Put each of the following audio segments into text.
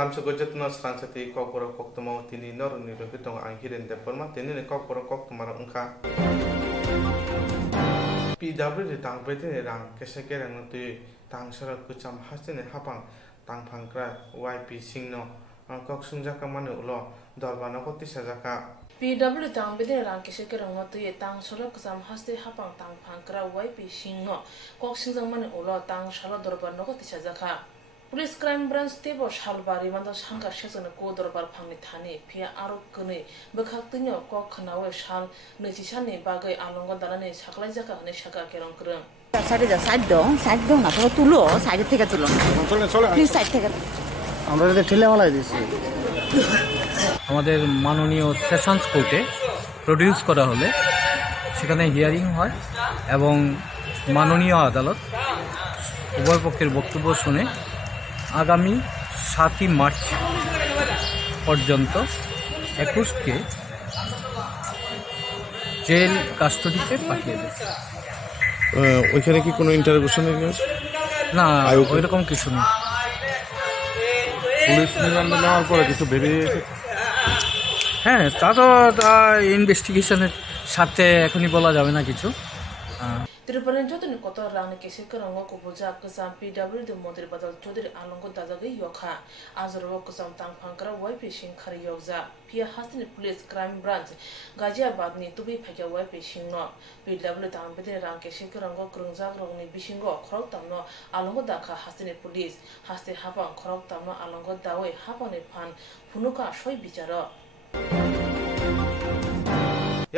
Lamsugojatno Swrangchati Kokborok Koktwma tini norni rokitong ang hiren deporma tini ne Kokborok Koktwma ongka PW tang bete rang kesekerang nutui tang sarat kucam hasine hapang tang pangkra YP singno kok sungjaka mane ulo dorbana koti sajaka PW tang bete rang kesekerang nutui tang sarat kucam hasine hapang tang pangkra YP singno kok sungjaka mane ulo tang sarat dorbana koti sajaka Police crime branch tebo shalbari manda sangka shesana ko dorbar phangni thani phia aro kne bekhak tinyo ko khnawe shal nechisani bagai alongo dalane saklai jaka ne saka kerong kreng side দাও না তো তুলো side থেকে তুলো please side থেকে আমরা যদি ঠেলে মালাই দিছি আমাদের মাননীয় সেশনস কোর্টে প্রডিউস করা হলে সেখানে হিয়ারিং হয় এবং মাননীয় আদালত উভয় পক্ষের বক্তব্য শুনে আগামী 7ই মার্চ পর্যন্ত 21কে জেল কাস্টডিতে পাঠিয়ে দিয়েছে। ওইখানে কি কোনো ইন্টারোগেশন আছে? না, ওইরকম কিছু নেই। পুলিশ রিমান্ডে নেওয়ার পরে কিছু বেরিয়ে হ্যাঁ, তা তো ইনভেস্টিগেশনের সাথে এখনই বলা যাবে না কিছু। Triparan jodun kotor rang kese kerang ko boja kusam PW de model badal chodir alongo dazage yokha azro kusam tang phankra YP sing khari yokja pia hasne police crime branch Gaziabad ni tubi phakya YP sing no PW tang bede rang kese kerang ko krungjak rong ni bisingo khorok tamno alongo dakha hasne police haste hapang khorok tamno alongo dawe hapane phan phunuka soi bicharo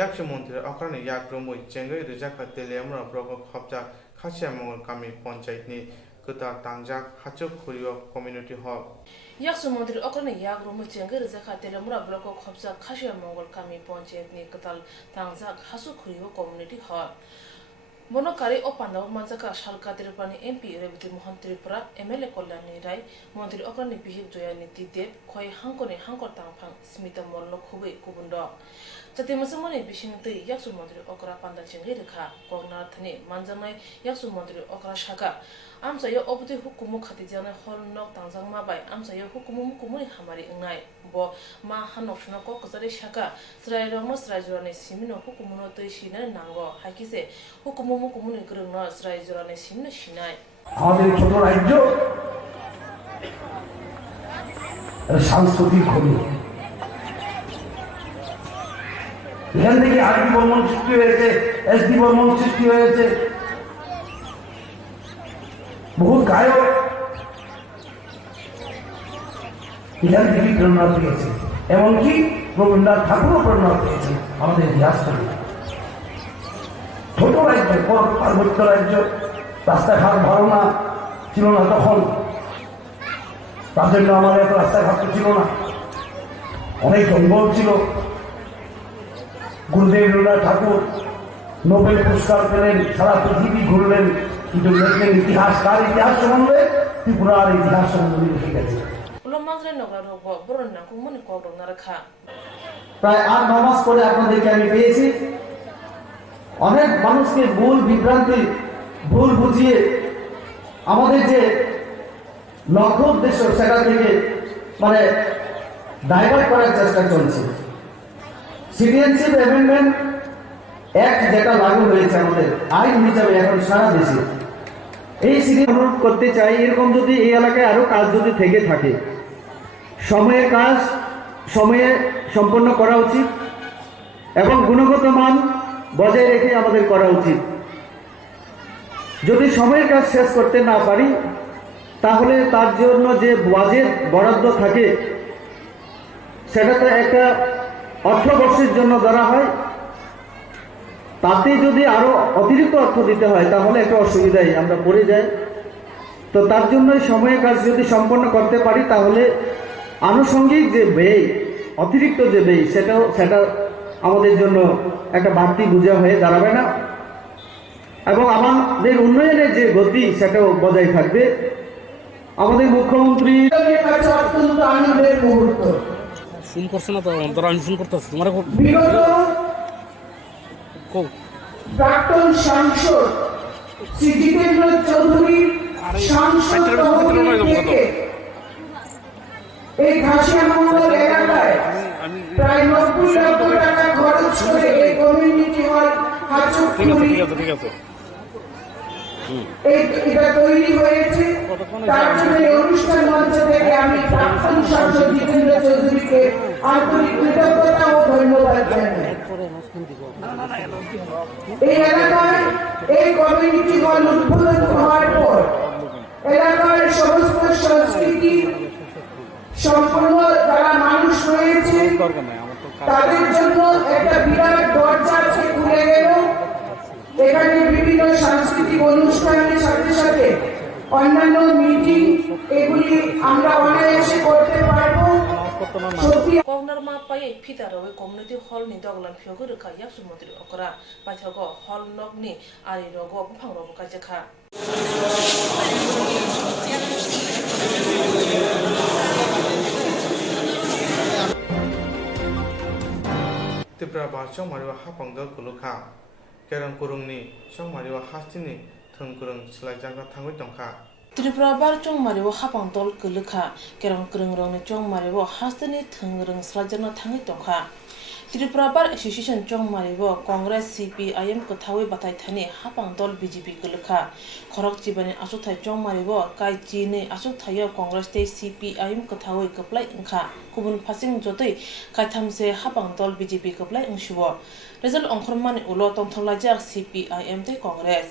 Yakshi Montir Akrani Yakrumui Chengai Rijaka Teleamra Broko Khopja Khachia Mongol Kami Ponchait ni Kuta Tangjak Hachuk Khuriyo Community Hall Yaksu Montir Akrani Yakrumui Chengai Rijaka Teleamra Broko Khopja Khachia Mongol Kami Ponchait ni Kutal Tangjak Hachuk Khuriyo Community Hall Monokari Opanda Manzaka Shalka Tirupani MP Rebiti Mohan Tripura MLA Kollani Rai Montir Akrani Bihib Joyani Tidep Khoi Hankoni Hankor Tangphang Smita Mollo Khube Kubundo Jati masamani bising tei yaksu mandri okra panda chengai rekha kognar thani manjamai yaksu mandri okra shaka amsa yo obti hukumu khati jana hol nok tangjang ma bai amsa yo hukumu kumuri hamari ngai bo ma hanok shna ko kozari shaka srai rongmo srai jorane simino hukumu no tei shina nango hakise hukumu kumuni grungno srai jorane simino shinai আমাদের ছোট রাজ্য সাংস্কৃতিক খনি এখান থেকে আরবি বর্মন সৃষ্টি হয়েছে এসডি বর্মন সৃষ্টি হয়েছে বহু গায়ক এখান থেকে প্রেরণা পেয়েছে এমনকি রবীন্দ্রনাথ ঠাকুরও প্রেরণা পেয়েছে আমাদের ইতিহাস থেকে ছোট রাজ্য পার্বত্য রাজ্য রাস্তাঘাট ভালো না ছিল না তখন তার জন্য আমাদের এত রাস্তাঘাট ছিল না অনেক জঙ্গল ছিল গুরুদেব রবীন্দ্রনাথ ঠাকুর নোবেল পুরস্কার পেলেন সারা পৃথিবী ঘুরলেন কিন্তু দেখলেন ইতিহাসকার ইতিহাস সম্বন্ধে ত্রিপুরার ইতিহাস সম্বন্ধে লিখে গেছে প্রায় 8-9 মাস পরে আপনাদেরকে আমি পেয়েছি অনেক মানুষকে ভুল বিভ্রান্তি ভুল বুঝিয়ে আমাদের যে লক্ষ্য উদ্দেশ্য সেটা থেকে মানে ডাইভার্ট করার চেষ্টা চলছে সিটিজেনশিপ অ্যামেন্ডমেন্ট অ্যাক্ট যেটা লাগু হয়েছে আমাদের আইন হিসাবে এখন সারা দেশে এই সিটি অনুরোধ করতে চাই এরকম যদি এই এলাকায় আরো কাজ যদি থেকে থাকে সময়ের কাজ সময়ে সম্পন্ন করা উচিত এবং গুণগত মান বজায় রেখে আমাদের করা উচিত যদি সময়ের কাজ শেষ করতে না পারি তাহলে তার জন্য যে বাজেট বরাদ্দ থাকে সেটা তো একটা অর্থবর্ষের জন্য ধরা হয় তাতে যদি আরো অতিরিক্ত অর্থ দিতে হয় তাহলে একটা অসুবিধায় আমরা পড়ে যাই তো তার জন্য সময়ের কাজ যদি সম্পন্ন করতে পারি তাহলে আনুষঙ্গিক যে ব্যয় অতিরিক্ত যে ব্যয় সেটা আমাদের জন্য একটা বাড়তি বোঝা হয়ে দাঁড়াবে না এবং আমাদের উন্নয়নের যে গতি সেটাও বজায় থাকবে আমাদের মুখ্যমন্ত্রী অত্যন্ত আনন্দের মুহূর্ত ফোন করছে না তো তোরা আমি ফোন করতেছি তোমার প্রাক্তন সাংসদ শ্রী জিতেন্দ্র চৌধুরী সাংসদ এই খাসিয়ামঙ্গল এলাকায় প্রায় 90 লক্ষ টাকা খরচ করে এই কমিউনিটি হল এটা তৈরি হয়েছে। তার জন্য এই অনুষ্ঠান মঞ্চ থেকে আমি প্রাক্তন সাংসদ জিতেন্দ্র চৌধুরীকে আন্তরিক কৃতজ্ঞতা ও ধন্যবাদ জানাই। এই এলাকায় এই কমিউনিটি হল উদ্বোধন হওয়ার পর এলাকার সমস্ত সংস্কৃতি সম্পন্ন যারা মানুষ রয়েছে তাদের জন্য একটা বিরাট দরজা খুলে গেল। এখানে বিভিন্ন সাংস্কৃতিক অনুষ্ঠানের সাথে সাথে অন্যান্য মিটিং এগুলি আমরা অনায়াসে করতে পারবো। Kongnarma paye pita rawe community hall ni doglan phyogo reka yak sumotri okra paithago hall nok ni ari rogo buphang robo kajekha Tibra ba chongmariwa hapangdal kulukha kerang kurungni chongmariwa hastini thungkurung slaijakna thangoi tongkha Tripura bar chongmariwa hapangdal kulukha kerang kurung rong ni chongmariwa hastini thungrung slaijakna thangi tongkha Tripura bar association chongmariwa Congress CPIM kothawi batai thani hapangdal BJP kulukha khorok jibani asukthai chongmariwa kai chini asukthai Congress te CPIM kothawi kaplai ingkha kubun phasing jotoi kaithamse hapangdal BJP kaplai ingsubo result ongkhormani ulo tongtholajak CPIM te Congress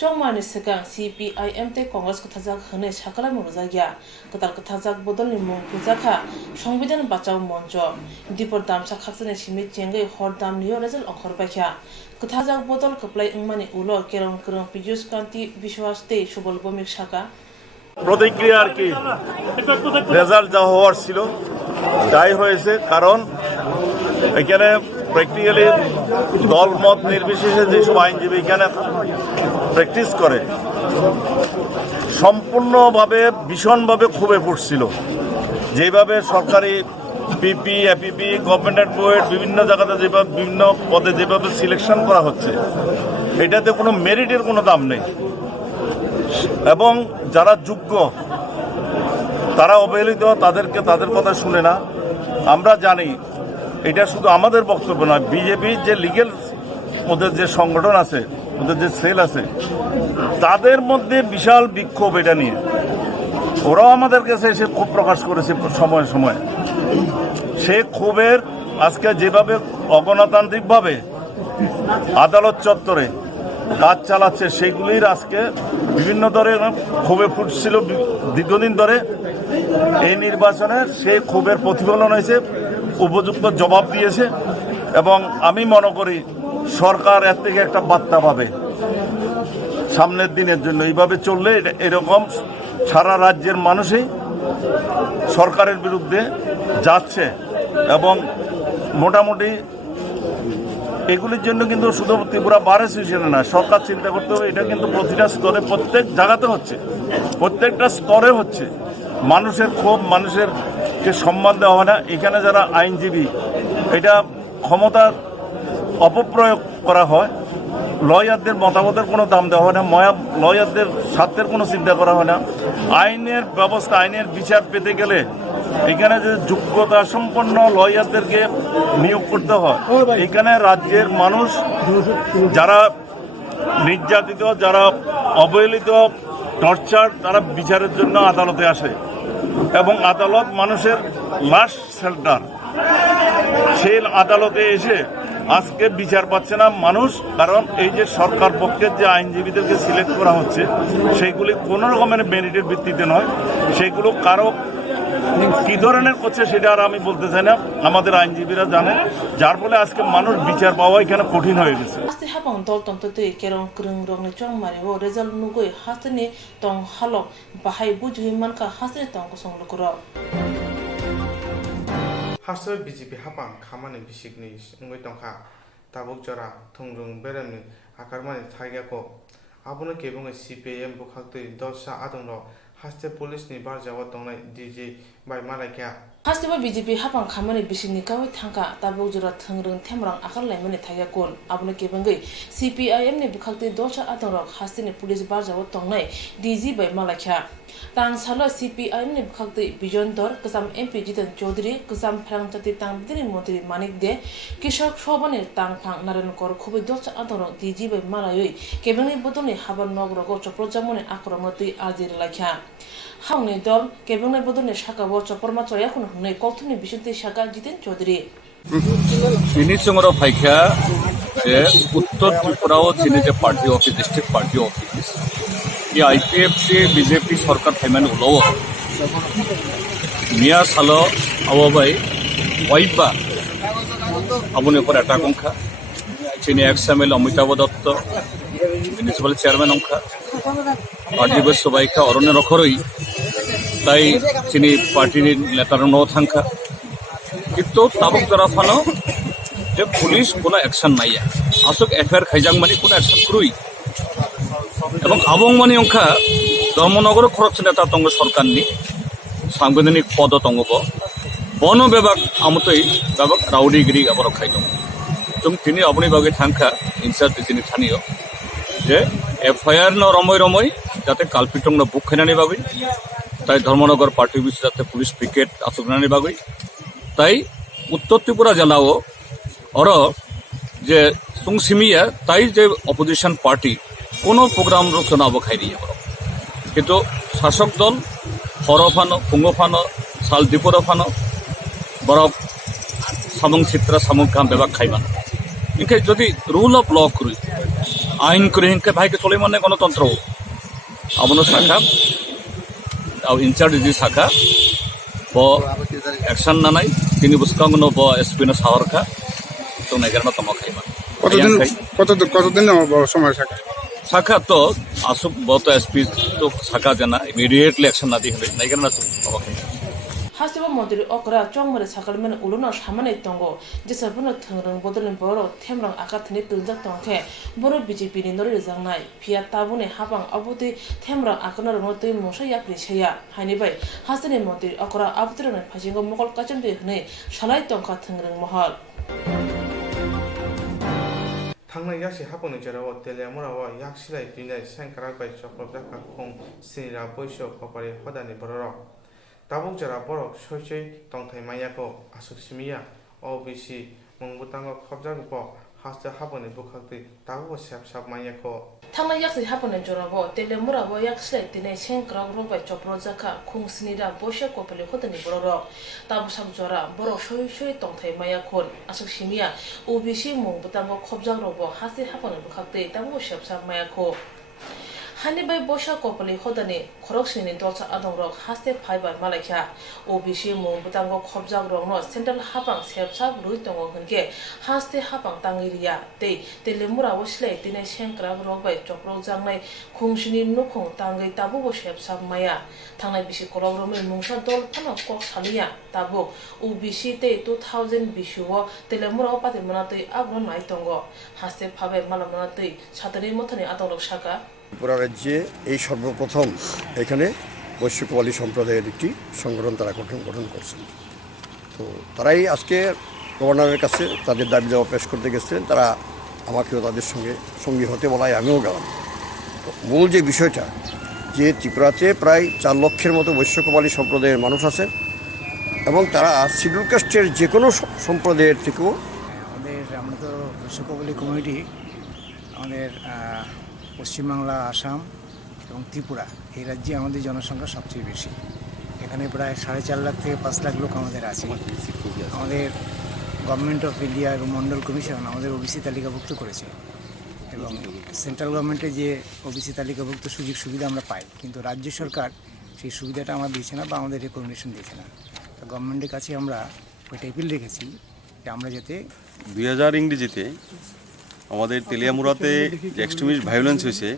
Chongmani sekang CPIM te Congress kothajak hane sakala murujagya kotal kothajak bodol ni mung pujakha সংবিধান বাঁচাও মঞ্চ দীপর দামসা খাকসনে সিমি চেঙ্গে হরদাম নিও result অখর পাইখা কোথাজাক বোতল কপ্লাই ইংমানি উলো কেরং কেরং পিজুস কান্তি বিশ্বাস তে সুবল বমিক শাখা প্রতিক্রিয়া আর কি রেজাল্ট যা হওয়ার ছিল তাই হয়েছে কারণ এখানে প্র্যাকটিক্যালি দল মত নির্বিশেষে যেসব আইনজীবী এখানে প্র্যাকটিস করে সম্পূর্ণভাবে ভীষণভাবে ক্ষোভে পড়ছিল যেভাবে সরকারি পিপি এপিপি গভর্নমেন্ট এমপ্লয়েড বিভিন্ন জায়গাতে যেভাবে বিভিন্ন পদে যেভাবে সিলেকশন করা হচ্ছে এটাতে কোনো মেরিটের কোনো দাম নেই এবং যারা যোগ্য তারা অবহেলিত তাদেরকে তাদের কথা শুনে না আমরা জানি এটা শুধু আমাদের বক্তব্য নয় বিজেপির যে লিগ্যাল ওদের যে সংগঠন আছে ওদের যে সেল আছে তাদের মধ্যে বিশাল বিক্ষোভ এটা নিয়ে ওরাও আমাদের কাছে এসে ক্ষোভ প্রকাশ করেছে সময়ে সময়ে সে ক্ষোভের আজকে যেভাবে অগণতান্ত্রিকভাবে আদালত চত্বরে কাজ চালাচ্ছে সেগুলির আজকে বিভিন্ন ধরনের ক্ষোভে ফুটছিল দীর্ঘদিন ধরে এই নির্বাচনে সেই ক্ষোভের প্রতিফলন হয়েছে উপযুক্ত জবাব দিয়েছে এবং আমি মনে করি সরকার এর থেকে একটা বার্তা পাবে সামনের দিনের জন্য এইভাবে চললে এরকম সারা রাজ্যের মানুষই সরকারের বিরুদ্ধে যাচ্ছে এবং মোটামুটি এগুলির জন্য কিন্তু শুধু ত্রিপুরা বার অ্যাসোসিয়েশনে না সরকার চিন্তা করতে হবে এটা কিন্তু প্রতিটা স্তরে প্রত্যেক জায়গাতে হচ্ছে প্রত্যেকটা স্তরে হচ্ছে মানুষের ক্ষোভ মানুষেরকে সম্মান দেওয়া হয় না এখানে যারা আইনজীবী এটা ক্ষমতার অপপ্রয়োগ করা হয় লয়ারদের মতামতের কোনো দাম দেওয়া হয় না লয়ারদের স্বার্থের কোনো চিন্তা করা হয় না আইনের ব্যবস্থা আইনের বিচার পেতে গেলে এখানে যে যোগ্যতা সম্পন্ন লয়ারদেরকে নিয়োগ করতে হয় এখানে রাজ্যের মানুষ যারা নির্যাতিত যারা অবহেলিত টর্চার তারা বিচারের জন্য আদালতে আসে এবং আদালত মানুষের লাস্ট শেল্টার সেই আদালতে এসে আজকে বিচার পাচ্ছে না মানুষ কারণ এই যে সরকার পক্ষের যে আইনজীবীদেরকে সিলেক্ট করা হচ্ছে সেইগুলি কোনো রকমের মেরিটের ভিত্তিতে নয় সেগুলো কারো কি ধরনের করছে সেটা আর আমি বলতে চাই না আমাদের আইনজীবীরা জানে যার ফলে আজকে মানুষ বিচার পাওয়া এখানে কঠিন হয়ে গেছে আস্তে হাপাং দল তন্ততে কেরং ক্রং রং চং মারেবো রেজাল্ট নুগই হাসনি তং হালো বাহাই বুঝুই মানকা হাসনি তং সংলুকুর হাসর বিজেপি হাপাং খামানি বিশিকনি ngoi tongkha tabuk jora thungrung beremni akarmani thaigako abono kebongai CPM bukhaktui dolsa adongro haste police ni barjawa tongnai DJ bai malaikya Hastiba BJP hapang khamani bisini kawi thangka tabuk jura thangrung themrang akal laimani thayakon abune kebangai CPIM ne bikhakte docha atorok hastini police barjawo tongnai DG bai malakha tang salo CPIM ne bikhakte Bijontor kasam MP Jitan Chaudhary kasam Swrangchati tangbidini mantri Manik de kishok shobane tangphang naren kor khubi docha atorok DG bai malayoi kebangai bodoni haban nogroko choprojamone akromati azir lakha হাওনে দল কেবংনাই বদনে শাখা ও চপরমা soya কোন হনে কলথুনি বিশুদ্ধি শাখা জিতেন চৌধুরী তিনি চংর ফাইখা যে উত্তর ত্রিপুরাও চিনে যে party office district party office এই আইপিএফটি বিজেপি সরকার ফাইমান উলাও মিয়া সালো আওয়াবাই ওয়াইবা আবুনে পর অ্যাটাক অংখা চিনি এক্সএমএল অমিতাভ দত্ত মিউনিসিপাল চেয়ারম্যান অংখা আদিবাসী সবাইকা অরণ্য রখরই তাই চিনি পার্টির নেতার ন থাকা কিন্তু তাবক জরা ফানো যে পুলিশ কোনো অ্যাকশন নাইয়া আসক এফআইআর খাইজাং মানে কোনো অ্যাকশন ক্রুই এবং আবং মানে অংখা ধর্মনগর খরচ নেতা তঙ্গ সরকারনি সাংবিধানিক পদ তঙ্গব বন বিভাগ আমতই বিভাগ রাউডিগিরি আবার খাই দং जों তিনি আপনি বাগে থাকা ইনচার্জ তিনি স্থানীয় যে এফআইআর ন রময় রময় যাতে কালপিটং ন বুক খাইনানি বাগৈ তাই ধর্মনগর পার্টি অফিস যাতে পুলিশ পিকেট আসুকনানি বাগৈ তাই উত্তর ত্রিপুরা জেলাও অর যে সুংসিমিয়া তাই যে অপোজিশন পার্টি কোনো প্রোগ্রাম রচনা অবখাই দিয়ে কিন্তু শাসক দল হরফানো ফুঙ্গফানো সাল দ্বীপরফানো বরফ সামং চিত্রা সামং কাম বিভাগ খাইবান ইনকে যদি রুল অফ ল করি আইন করে হিনকে ভাইকে চলে মানে গণতন্ত্র আবনো শাখা ইনচার্জ দি শাখা ব অ্যাকশন না নাই তিনি বুসকাঙ্গনো ব এসপি না সাহরকা তো নাইগার না তমা খাইবা কতদিন সময় শাখা শাখা তো আসুক ব তো এসপি তো শাখা জানা ইমিডিয়েটলি অ্যাকশন না দিয়ে নাইগার না তমা খাইবা হাসিবা মন্ত্রী অকরা চংমরে সাকালমেন উলুনা সামানে তঙ্গ যে সবন থংরং বদলেন বড় থেমরং আকাথনি তুলজাক তংখে বড় বিজেপি নি নরে জাংনাই ফিয়া তাবুনে হাবাং অবতি থেমরং আকানার মতই মশা ইয়াপ্রি ছেয়া হাইনি বাই হাসিনি মন্ত্রী অকরা আবুতরনে ফাজিঙ্গ মকল কাচমদে হনে সালাই তংখা থংরং মহল थांनाय यासि हापनि जेराव तेलेमुराव याकसिलाय दिनै सेंक्राक बाय चक्रब जाखा खं सिनिरा बैसो कपारि हदानि बरर ताबुक जेरा बरक सयसै तंथाय मायाखौ आसुक सिमिया ओबिसि मंबुतांगो खबजागबो हास्ते हापनि बुखाक्ति ताबुक सेबसाब मायाखौ थांनाय याकसि हापनि जेराव तेलेमुराव याकसिलाय दिनै सेंक्राक रबाय चक्रब जाखा खं सिनिरा बैसो कपारि हदानि बरर ताबुसाक जरा बरक सयसै तंथाय मायाखौ आसुक सिमिया ओबिसि मंबुतांगो खबजागबो हास्ते हापनि बुखाक्ति ताबुक सेबसाब मायाखौ हानि बाय बसा कपलि हदानि खरकसिनि दचा आदंरक हास्ते फाइबार मालायखा ओबिसि मुंबुतांगो खबजाग रंनो सेन्ट्रेल हापां सेबसाब रुइ दंगो हनके हास्ते हापां तांगिरिया तेलेमुरा वसले दिनै सेंक्रा रगबाय चक्रक जांनाय खुंसिनि नुखं तांगै ताबुबो सेबसाब माया थांनाय बिसि कलग्रमै मुंसा दल फानो कक सालिया ताबु ओबिसि 2000 बिसुओ तेलेमुरा पाते मनातै आग्र नाय दंगो हास्ते फाबे मालामनातै सातनि मथनि आदंरक साका ত্রিপুরা রাজ্যে এই সর্বপ্রথম এখানে বৈশ্য কওয়ালি সম্প্রদায়ের একটি সংগঠন তারা গঠন করছেন। তো তারাই আজকে গভর্নরের কাছে তাদের দাবি দাওয়া পেশ করতে গেছিলেন, তারা আমাকেও তাদের সঙ্গী হতে বলায় আমিও গেলাম। তো মূল যে বিষয়টা যে ত্রিপুরাতে প্রায় 4 লক্ষের মতো বৈশ্য কওয়ালি সম্প্রদায়ের মানুষ আছেন এবং তারা শিডিউল কাস্টের যে কোনো সম্প্রদায়ের থেকেও আমরা তো বৈশ্য কওয়ালি কমিউনিটি আমাদের পশ্চিমবাংলা, আসাম এবং ত্রিপুরা এই রাজ্যে আমাদের জনসংখ্যা সবচেয়ে বেশি। এখানে প্রায় 4.5 লাখ থেকে 5 লাখ লোক আমাদের আছে। আমাদের গভর্নমেন্ট অফ ইন্ডিয়া এবং মন্ডল কমিশন আমাদের ওবিসি তালিকাভুক্ত করেছে এবং সেন্ট্রাল গভর্নমেন্টে যে ওবিসি তালিকাভুক্ত সুযোগ সুবিধা আমরা পাই, কিন্তু রাজ্য সরকার সেই সুবিধাটা আমরা দিয়েছে না বা আমাদের রেকগনিশন দিয়েছে না। তো গভর্নমেন্টের কাছে আমরা ওইটা অ্যাপিল রেখেছি যে আমরা যাতে 2000 ইংরেজিতে আমাদের তেলিয়ামুড়াতে যে এক্সট্রিমিস্ট ভায়োলেন্স হয়েছে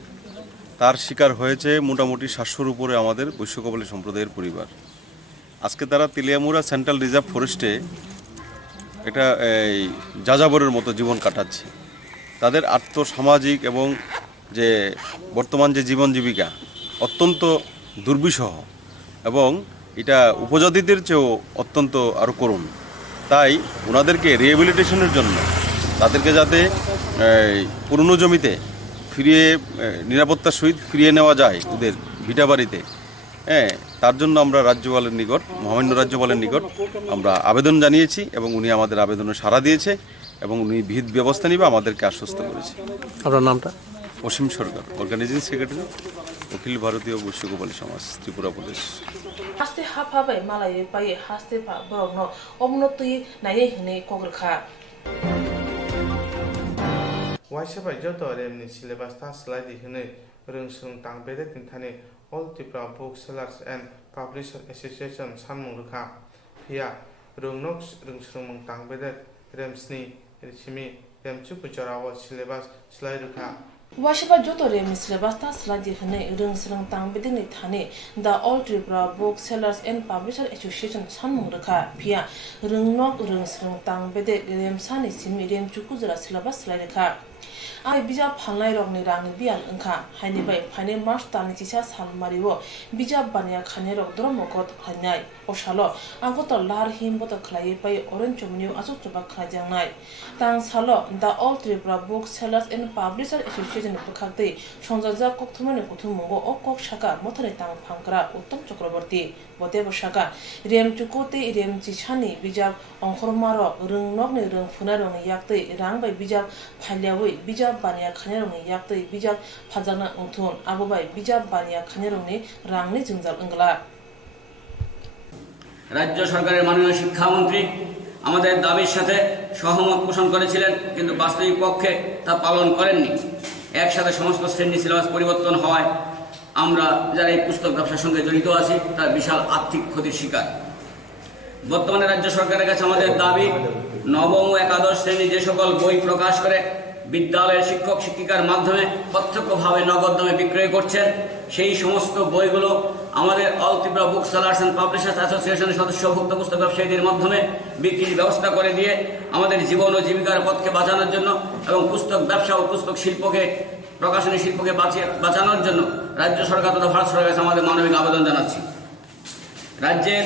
তার শিকার হয়েছে মোটামুটি 700-র উপরে আমাদের বৈশ্য কওয়ালি সম্প্রদায়ের পরিবার। আজকে তারা তেলিয়ামুড়া সেন্ট্রাল রিজার্ভ ফরেস্টে একটা যাযাবরের মতো জীবন কাটাচ্ছে। তাদের আর্থসামাজিক এবং যে বর্তমান যে জীবন জীবিকা অত্যন্ত দুর্বিষহ এবং এটা উপজাতিদের চেয়েও অত্যন্ত আরও করুণ। তাই ওনাদেরকে রিহ্যাবিলিটেশনের জন্য তাদেরকে যাতে পুরনো জমিতে ফিরিয়ে নিরাপত্তার সহিত ফিরিয়ে নেওয়া যায় ওদের ভিটা বাড়িতে, তার জন্য আমরা রাজ্যপালের নিকট, মহামান্য রাজ্যপালের নিকট আমরা আবেদন জানিয়েছি এবং উনি আমাদের আবেদনে সাড়া দিয়েছে এবং উনি বিহিত ব্যবস্থা নিবে আমাদেরকে আশ্বস্ত করেছে। আপনার নামটা? অসীম সরকার, অর্গানাইজিং সেক্রেটারি, অখিল ভারতীয় বৈশ্য কপালী সমাজ, ত্রিপুরা প্রদেশ। হাসতে হাফাবাই মালায় পাই হাসতে বরং অমনতুই নাইয়ে হনে কগরখা ওয়াইসাবাই যত রেমনি সিলেবাস তা স্লাইডি হনে रोंसों तांबेदे तिंथाने all Tripura book sellers and publisher association सानमुं रुखा फिया रोंनोक रोंसों तांबेदे रेमसनी रिचिमी रेमचु कुचराव सिलेबास स्लाइड रुखा वाशिबा जोतो रेमनि सिलेबास ता स्लाइड हने रोंसों तांबेदे नि थाने the all Tripura book sellers and publisher association सानमुं रुखा फिया रोंनोक रोंसों तांबेदे रेमसानि सिमी रेमचु कुजरा सिलेबास स्लाइड रुखा आई बिजाब फाननाय रंनि रांनि बियाल ओंखा हायनिबाय फाइने मार्च दानि तिसा सालमारिव बिजाब बानिया खाने रक द्रमकत खायनाय असालो आगत लार हिमबत खलायै पाय अरेन्ज चमनिउ आसुक जबा खायजांनाय तां सालो the all Tripura book sellers and publisher association पखाखदै संजाजा कक्तमानि कुथुमंगो अकक शाखा मथानि तां फांग्रा उत्तम चक्रवर्ती बतेब शाखा रेम चुकोते रेम चिसानि बिजाब अंखरमार रोंनकनि रोंफुना रंनि याक्तै रांबाय बिजाब फाल्यावै बिजाब बानिया खाने रंनि याक्तै बिजाब फाजाना उथुन आबोबाय बिजाब बानिया खाने रंनि रांनि जोंजाल ओंगला রাজ্য সরকারের মাননীয় শিক্ষামন্ত্রী আমাদের দাবির সাথে সহমত পোষণ করেছিলেন, কিন্তু বাস্তবিক পক্ষে তা পালন করেননি। একসাথে সমস্ত শ্রেণী সিলেবাস পরিবর্তন হওয়ায় আমরা যারা এই পুস্তক ব্যবসার সঙ্গে জড়িত আছি তার বিশাল আর্থিক ক্ষতির শিকার। বর্তমানে রাজ্য সরকারের কাছে আমাদের দাবি, নবম ও একাদশ শ্রেণী যে সকল বই প্রকাশ করে বিদ্যালয়ের শিক্ষক শিক্ষিকার মাধ্যমে প্রত্যক্ষভাবে নগদ দামে বিক্রয় করছেন, সেই সমস্ত বইগুলো আমাদের all Tripura book sellers and publishers অ্যাসোসিয়েশনের সদস্যভুক্ত পুস্তক ব্যবসায়ীদের মাধ্যমে বিক্রির ব্যবস্থা করে দিয়ে আমাদের জীবন ও জীবিকার পথকে বাঁচানোর জন্য এবং পুস্তক ব্যবসা ও পুস্তক শিল্পকে, প্রকাশনী শিল্পকে বাঁচানোর জন্য রাজ্য সরকার তথা ভারত সরকারের কাছে আমাদের মানবিক আবেদন জানাচ্ছি। রাজ্যের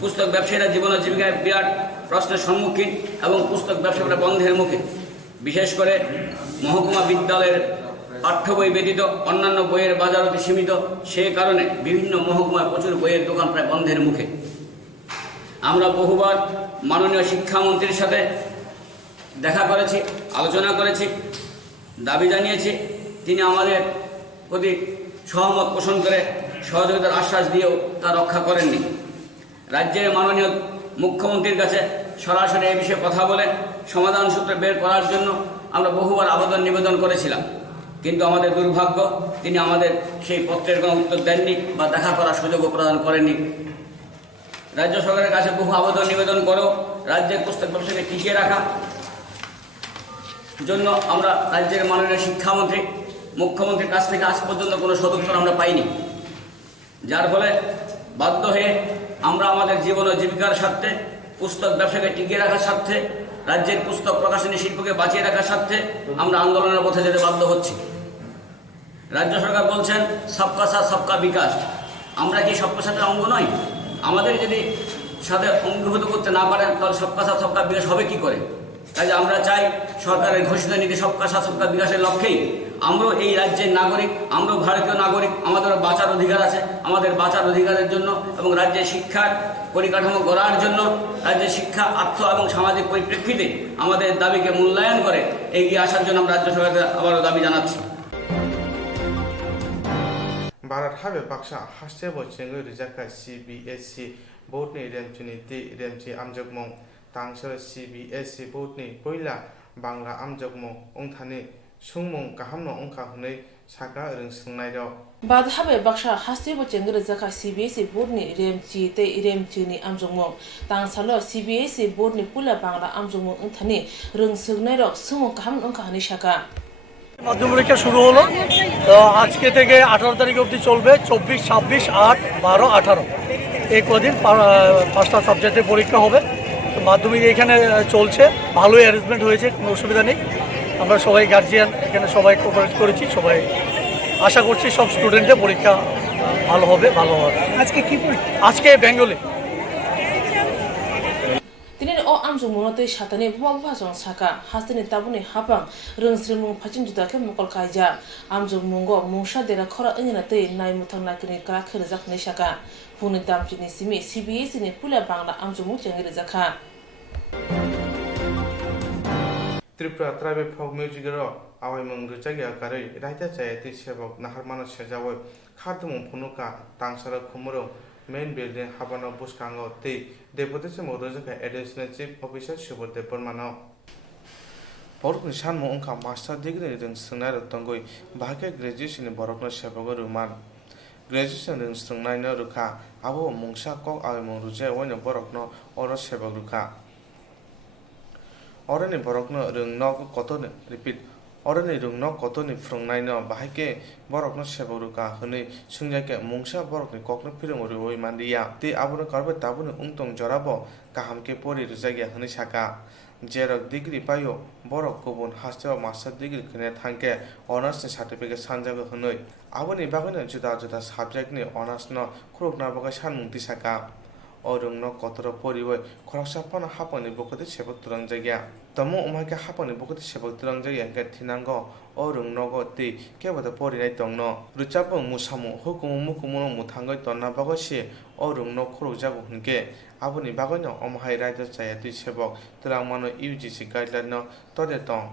পুস্তক ব্যবসায়ীরা জীবন ও জীবিকায় বিরাট প্রশ্নের সম্মুখীন এবং পুস্তক ব্যবসাটা বন্ধের মুখে। বিশেষ করে মহকুমা বিদ্যালয়ের পাঠ্য বই ব্যতীত অন্যান্য বইয়ের বাজার অতি সীমিত, সে কারণে বিভিন্ন মহকুমায় প্রচুর বইয়ের দোকান প্রায় বন্ধের মুখে। আমরা বহুবার মাননীয় শিক্ষামন্ত্রীর সাথে দেখা করেছি, আলোচনা করেছি, দাবি জানিয়েছি। তিনি আমাদের প্রতি সহমত পোষণ করে সহযোগিতার আশ্বাস দিয়েও তা রক্ষা করেননি। রাজ্যের মাননীয় মুখ্যমন্ত্রীর কাছে সরাসরি এই বিষয়ে কথা বলে সমাধান সূত্র বের করার জন্য আমরা বহুবার আবেদন নিবেদন করেছিলাম, কিন্তু আমাদের দুর্ভাগ্য তিনি আমাদের সেই পত্রের কোনো উত্তর দেননি বা দেখা করার সুযোগও প্রদান করেননি। রাজ্য সরকারের কাছে বহু আবেদন নিবেদন করেও রাজ্যের পুস্তক ব্যবসাকে টিকিয়ে রাখা জন্য আমরা রাজ্যের মাননীয় শিক্ষামন্ত্রী, মুখ্যমন্ত্রীর কাছ থেকে আজ পর্যন্ত কোনো সদুত্তর আমরা পাইনি, যার ফলে বাধ্য হয়ে আমরা আমাদের জীবন ও জীবিকার স্বার্থে, পুস্তক ব্যবসাকে টিকিয়ে রাখার স্বার্থে, রাজ্যের পুস্তক প্রকাশনী শিল্পকে বাঁচিয়ে রাখার স্বার্থে আমরা আন্দোলনের পথে যেতে বাধ্য হচ্ছি। রাজ্য সরকার বলছেন সবকা সাথ সবকা বিকাশ। আমরা কি সবকা সাথের অঙ্গ নই? আমাদের যদি সাথে অঙ্গীভূত করতে না পারেন তাহলে সবকা সাথ সবকা বিকাশ হবে কি করে? তাই আমরা চাই সরকারের ঘোষিত নীতি সবকা সাথ সবকা বিকাশের লক্ষ্যেই আমরাও এই রাজ্যের নাগরিক, আমরাও ভারতীয় নাগরিক, আমাদেরও বাঁচার অধিকার আছে। আমাদের বাঁচার অধিকারের জন্য এবং রাজ্যের শিক্ষার পরিকাঠামো গড়ার জন্য, রাজ্যের শিক্ষা, আর্থ এবং সামাজিক পরিপ্রেক্ষিতে আমাদের দাবিকে মূল্যায়ন করে এগিয়ে আসার জন্য আমরা রাজ্য সরকারকে আবারও দাবি জানাচ্ছি। भारत हाबे बाक्सा हास्ते बचेंगे रिजाका CBSE बोर्डनि रेमचिनि ति रेमचि आमजगमं तांसर CBSE बोर्डनि पहिला बांला आमजगमं अंथानि सुंमं गाहामनो अंखा हुनै साका रोंसोंनाय र बाद हाबे बाक्सा हास्ते बचेंगे रिजाका CBSE बोर्डनि रेमचि ते रेमचिनि आमजगमं तांसालो CBSE बोर्डनि पहिला बांला आमजगमं अंथानि रोंसोंनाय र सुंमं गाहामनो अंखा हुनै साका মাধ্যমিক পরীক্ষা শুরু হলো। তো আজকে থেকে 18 তারিখ অবধি চলবে। 24, 26, 8, 12, 18 এই কদিন 5টা সাবজেক্টে পরীক্ষা হবে। তো মাধ্যমিক এখানে চলছে, ভালোই অ্যারেঞ্জমেন্ট হয়েছে, কোনো অসুবিধা নেই। আমরা সবাই গার্জিয়ান এখানে সবাই কোঅপারেট করেছি, সবাই আশা করছি সব স্টুডেন্টের পরীক্ষা ভালো হবে আজকে বেঙ্গলি তিনি ও আমজং মনতৈ সাতানি বুমা ভাজং সাকা হাস্তিনি তাবুনি হাপাং রংস্রিমুং ফাচিন जुदाखे मकल कायजा আমজং मुंगो मुंसा देरा खरा ओंगिना तै नाय मुथां नाकिनि करा खरजाखनै साका फुनि दामचिनि सिमि CBSC नि पुला बांला আমজং मुचेंगे रजाखा Tripura tribal folk music ro awai mung rujagya karai raita chayati sebok naharmano sejawoi khatumung phunuka tangsara khumuro main building habano buskango tei deputy chemo rujaka additional chief officer subodhe pormano borokni sanmo ongkha master degree ring sungnai tongoi bahake graduation ni borokno sebogo ruman graduation ring sungnai no rukha abo mungsa kok awai mung rujai woino borokno oro sebog rukha orani borokno rungno kotoni repeat orani rungno kotoni frungnaino bahike borokno seboruka hone sungjake mungsa borokni kokno pirungori oi mandiya te abono karbe tabuni ungtong jorabo kahamke pori rujagya hone saka jerok degree payo borok kobun hasteo master degree khne thangke honors ni certificate sanjago honoi aboni bagone juda juda subject ni honors no khurokna baga sanmungti saka orungno kotoro poriwoi khoroksaphano haponi bokoti sebok turangjagya tamo umake haponi bokoti sebok turangjagya ke thinango orungnogo ti keboda porinai tongno ruchapo musamu hukumu mukumu muthangoi tonna bagosi orungno khorokjago hunke aboni bagono omhai raida chayati sebok turangmano UGC guideline no tode tong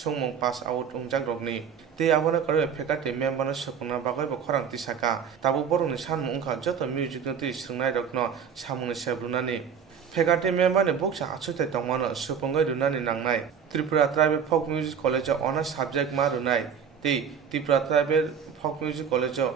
sungmung pass out ungjak rokni te abona karbe faculty member no sokna bagoi bo khorangti saka tabu borokni sanmu ungkha joto music no ti sungnai rokno samungni sebrunani faculty member ni boksa achutai tongmano supungai runani nangnai Tripura Tribal Folk Music College honors subject ma runai te Tripura Tribal Folk Music College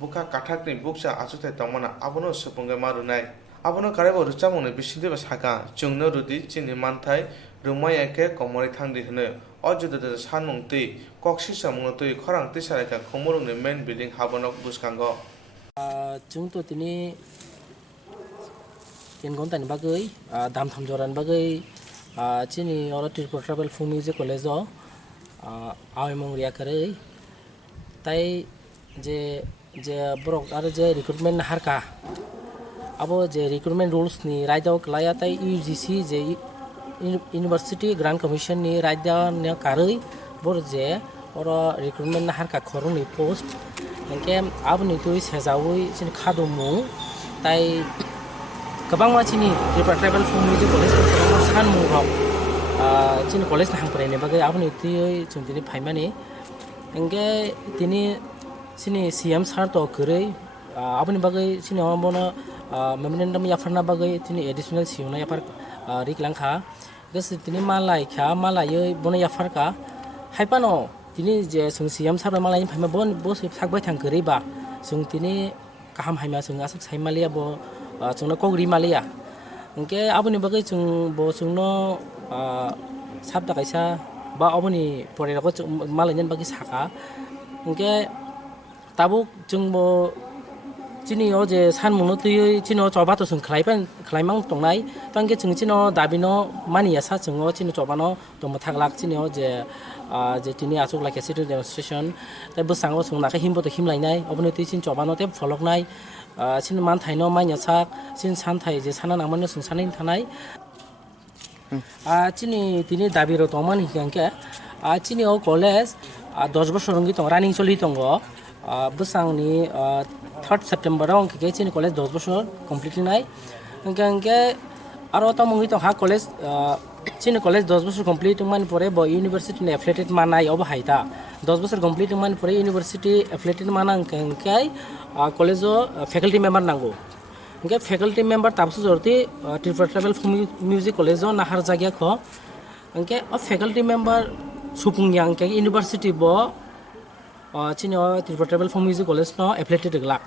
buka kathakni boksa achutai tongmano abono supungai ma runai abono karebo ruchamungni bisindeba saka chungno rudi chini manthai rumai eke komori thangdi hne Ayodhya সানমুংতি কক্সিসা মুংতৈ খরাংতি সারাইকা খমরুংনি main building হাবনক বুসকাঙ্গ जोंथ' दिनै 3 घन्टानि बागै दामथाम जरानि बागै चिनि अर Tripura tribal folk music college आवैमं रियाखारै ताई जे ब्रक आरो जे रिक्रुटमेन्ट हारका अब जे रिक्रुटमेन्ट रुल्स नि राइदाव क्लाया ताई UGC J University Grant Commission ni raja ni karai borje oro recruitment harka khorong ni post engke abni tui sejawui sin khadumung tai kabang ma chini Tripura Tribal Folk Music College sanmung rok chini college na hangprai ni bagai abni tui chungtini phaimani engke tini chini CM sir to kurai abni bagai chini ambono memorandum yafarna bagai chini additional siuna yafar riklangkha gasi tini malai kha malayoi bono yafarka haipano tini je sung siam sar malai phaima bon bo sakbai thangkari ba sung tini kaham haima sung asuk saimalia bo sungna kogri malia engke aboni bagai sung bo sungno sabda kaisa ba aboni pore ko malainen bagi saka engke tabuk jung bo chini o je sanmungno tui chino chobato sung khlaimang tongnai tangke chung chino dabino mani asa chungo chino chobano tongmo thaklak chini o je tini achuk like city demonstration tai busango sung nakhe himbo to himlainai oboni tui chin chobano te pholoknai chin man thaino maina sak chin san thai je sana namane sung sanin thanai chini tini dabiro tongmani hingke chini o college 10 বছর Rongi tong running choli tongo busangni 3rd September ong ke chini college 10 বছর completely nai engke aro ta mungi to ha college chini college 10 বছর complete man pore bo university ne affiliated manai obo haita 10 বছর complete man pore university affiliated manang engke college faculty member nango engke faculty member tapsu jorti Tripura Tribal Folk Music College na har jagya kho engke faculty member supungyang ke university bo chini Tripura Tribal Folk Music College no affiliated glak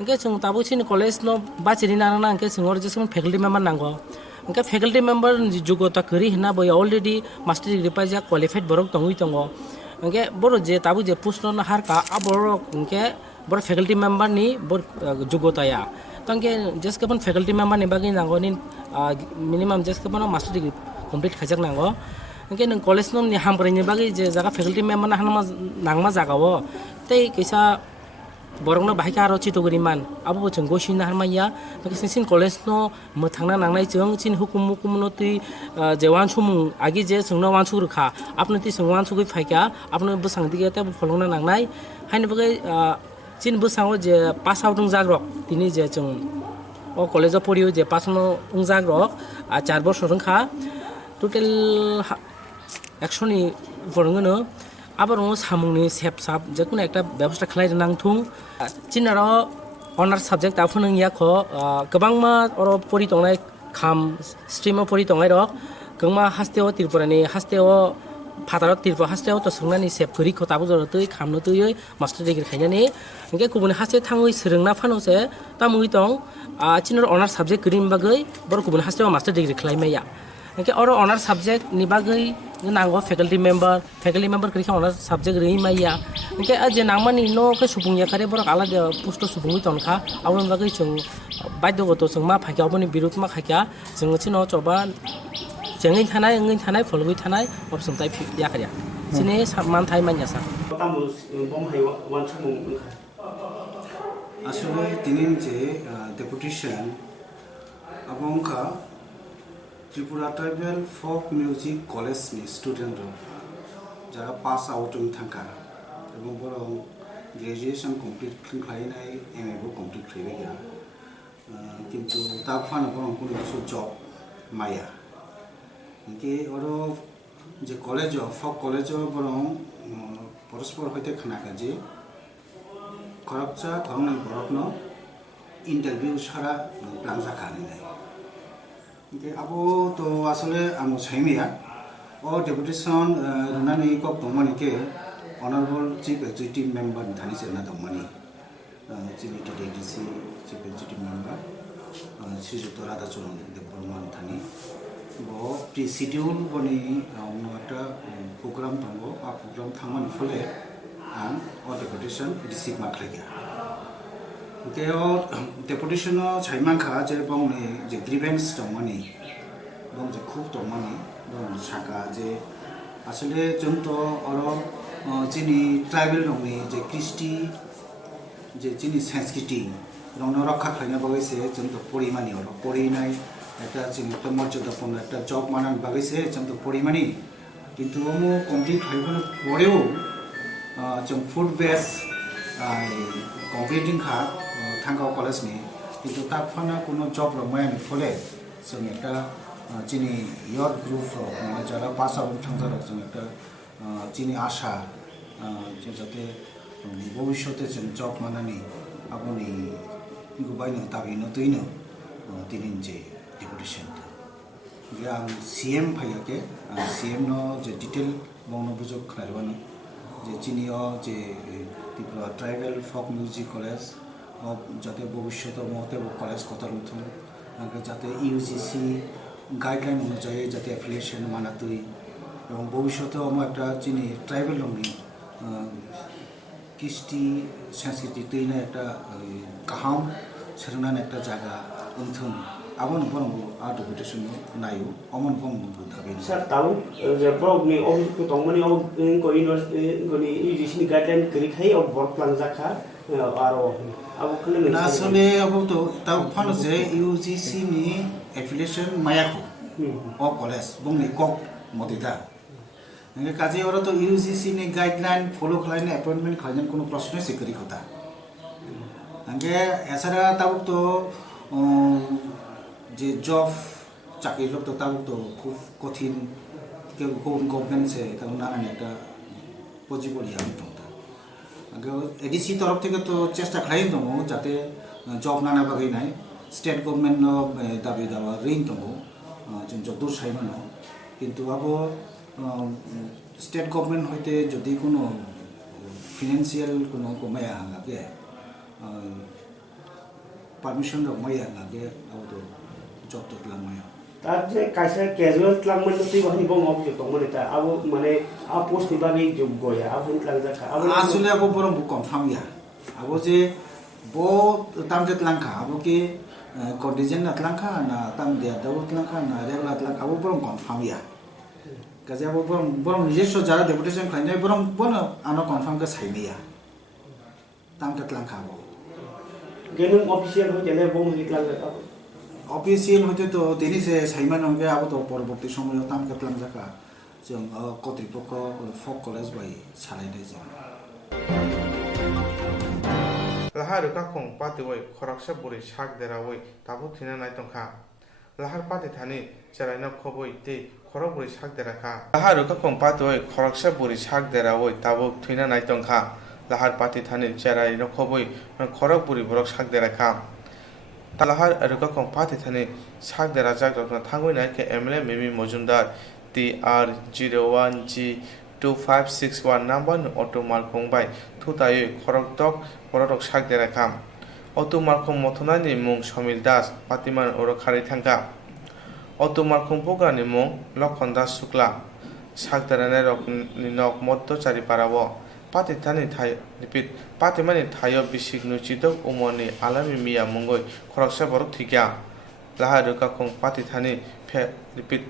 engke chung tabu chini college no bachini nana engke chung or jesum faculty member nango engke faculty member jogota kari hina boy already master degree pa ja qualified borok tongui tongo engke boro je tabu je post no harka aborok engke bor faculty member ni bor jogota ya tangke just kapan faculty member ni bagi nango ni minimum just kapan master degree complete khajak nango engke nang college no ni hamprai ni bagi je jaga faculty member na hanma nangma jagawo tei kaisa borokno bahika aro chitogori man abo chung gosin harmaya sin college no mothangna nangnai chung chin hukum no tui jewan sumung agi je chungna wan sur kha apno ti sungwan sugui phaika apno busang dige ta pholongna nangnai haini bagai chin busango je pass out ung jagrok tini je chung o college poriyo je pass no ung jagrok 4 বছর ongkha total 100 ni borongno আবার সামুংনি সেপসাপ যে কোনো একটা ব্যবস্থা খালাই নাংথুং চিনারো honour subject আফুনং ইয়াখ গোबांमा or পরি তংনাই খাম স্ট্রিমও পরি তংনাই rock গংমা হাস্তেও ত্রিপুরানি হাস্তেও ফাদারত Tripura হাস্তেও তো সংনানি সেপ ফরি খতাবো জরতৈ খামনো তৈ মাস্টার ডিগ্রি খাইনানি ইনকে গুবুন হাস্তে थांगै सोलोंना फानोसे तामुइ तं चिनार अनार साबजेक्ट ग्रिम बागै बर गुबुन हास्तेও मास्टार डिग्री खालायमाया इनके अर अनार साबजेक्ट नि बागै नांगौ फैकल्टी मेम्बर करिखा अनार साबजेक्ट रही माइया इनके जे नांगमानि नो के सुबुंया खारे बर आलादा पुष्ट सुबुंनि तनखा आवन बागै जों बाध्यगत जों मा फाइका अबनि बिरुद मा खाइका जों चिनो चबा जेङै थानाय फलगै थानाय अपसन टाइप याखाया चिने मान थाइ मान्या सा আসলে তিনি যে ডেপুটেশন আবংকা ত্রিপুরা ট্রাইবেল ফোক মিউজিক কলেজनि স্টুডেন্ট যারা পাস আউট থাকা এবং বরং গ্রাজুয়েশন কমপ্লিট খাইনাই এমএবো কমপ্লিট খাইবাया কিন্তু তা ফানো বরং কোনো কিছু জব মায়া ইনকে ওর যে কলেজ ফোক কলেজ বরং পরস্পর হইতে খানাকা যে খরকচা ধরনে বরকনো ইন্টারভিউ ছাড়া প্লাংজাখানি নাই ইনকে আবো তো আসলে আমি সাইমিয়া ও ডেপুটেশন রুনানি কক্তমানিকে অনারেবল চিফ এক্সিকিউটিভ মেম্বার থানি সেনা দমমানি চিনিটি DC chief executive member Shriyukta Radhacharan Debbarma থানি ব প্রি শিডিউল বনি একটা প্রোগ্রাম দङ आ প্রোগ্রাম থামানি ফলে आं ओ डेपुटेशन रिसीव माख्लाया इनके डेपुटेशन छाइमाखा जे बंगनि जे ग्रीवेंस दंमनि बंग जे खूब दंमनि बंग साका जे আসলে जोंथ और चिनी ट्राइबल रंगनि जे कृष्टि जे चिनी संस्कृति रंग रक्षा खालायना बागैसे जोंथ परिमानि और परिनाय একটা চিনি তো মর্যাদাপূর্ণ একটা জব মানান বাগैसे जोंथ परिमानि কিন্তু আমো কমপ্লিট হইবনে পরেও जों फुड बेस कमप्लिटिंग खा थांगाव कलेजनि किन्तु ताकफाना कोनो जब रमायानि फले जों একটা चिनी यथ ग्रुप माने যারা পাস আউট थांजारक जों একটা चिनी आशा যে যাতে ভবিষ্যতে जों जब मानानि आबनि गुबायनो दाबिनो तैनो दिनै जे डेपुटेशन आं सीएम फायाके सीएम नो जे डिटेल बंनो बुजक खारबानो যে চিনিও যে Tripura tribal folk music college যাতে ভবিষ্যতে মতে কলেজ কথা নতুন যাতে ইউজিসি গাইডলাইন অনুযায়ী যাতে অ্যাফিলিয়েশন মানাতুই এবং ভবিষ্যতে আমার একটা চিনি ট্রাইবেল রঙি কৃষ্টি সংস্কৃতি তৈরি একটা কাহাম সেরনান একটা জায়গা অন্থন আবন বরং আর ডেপুটেশন নাইও অমন বং দাবি স্যার তাও যে ব্রগনি অভিযোগ দংমানি অ কো ইউনিভার্সিটি ইউজিসি গাইডলাইন করি খাই অ বর্ক প্ল্যান জাখা আর আবো খলে আসলে আবো তো তাও ফানো যে ইউজিসি নি অ্যাফিলিয়েশন মায়াকো অ কলেজ বংনি কক মদিদা এর কাজে ওরা তো ইউজিসি নি গাইডলাইন ফলো খালাইনে অ্যাপয়েন্টমেন্ট খালাইনে কোনো প্রশ্নই স্বীকারি কথা আগে এছাড়া তাও তো যে জব চাকরি লোক তো তাও তো খুব কঠিন কেউ কোন গভর্নমেন্ট সে তাও নানান একটা পজিবলি আমি তো আগে এডিসি তরফ থেকে তো চেষ্টা খাই দङ যাতে জব নানা বাগै নাই স্টেট গভর্নমেন্ট দাবি দাওয়া ঋণ দङ जों যদুর সাইমান কিন্তু আবো স্টেট গভর্নমেন্ট হইতে যদি কোনো ফিনান্সিয়াল কোনো কমায়া হাঙ্গাকে পারমিশন রমায়া হাঙ্গাকে আবো তো জব তো লামায়া তার যে কাইসা ক্যাজুয়াল ক্লামমান তুই বহি বং অবজেক্ট দংমানে তা আবো মানে আ পোস্ট নিবাগै যোগ্যয়া আবো ক্লাং জাখা আবো আসলে আবো বরং কনফার্ম ইয়া আবো যে bo tam jet langka abo ke contingent na langka na tam dia daud langka na regular langka abo borong confirm ya kaje abo borong নিজস্ব যারা ডেপুটেশন খাইনাই borong bono ano confirm ka saime ya তামকাতলাং খাবো গেনুম official হইতে বং হিকলাং official হইতে তো দেরি সে সাইমান হয়ে আবো তো পরবর্তী সময়ে তামকাতলাং জায়গা जों কর্তৃপক্ষ ফক কলেজ বাই সালাইनाय जों lahar ka khong pati wai khoraksa buri sak dera wai tabu thina nai tongkha lahar pati thani charai na khoboi te khorok buri sak dera kha lahar ka khong pati wai khoraksa buri sak dera wai tabu thina nai tongkha lahar pati thani charai na khoboi khorok buri borok sak dera kha talahar ka khong pati thani sak dera jak na thangoi na ke MLA Mimi Mojumdar TR01G 2561 number auto markong by thutaye khorok tok borok sak dera kham auto markong mothonani mung Somil Das Patiman oro khari thangka auto markong bogani mung Lokhon Das Shukla sak dera ne rok ni nok moddo chari parabo pati thani thai repeat pati mani thayo bisik nu chidok umoni alami miya mungoi khoroksa borok thikya lahar ka khong pati thani phe repeat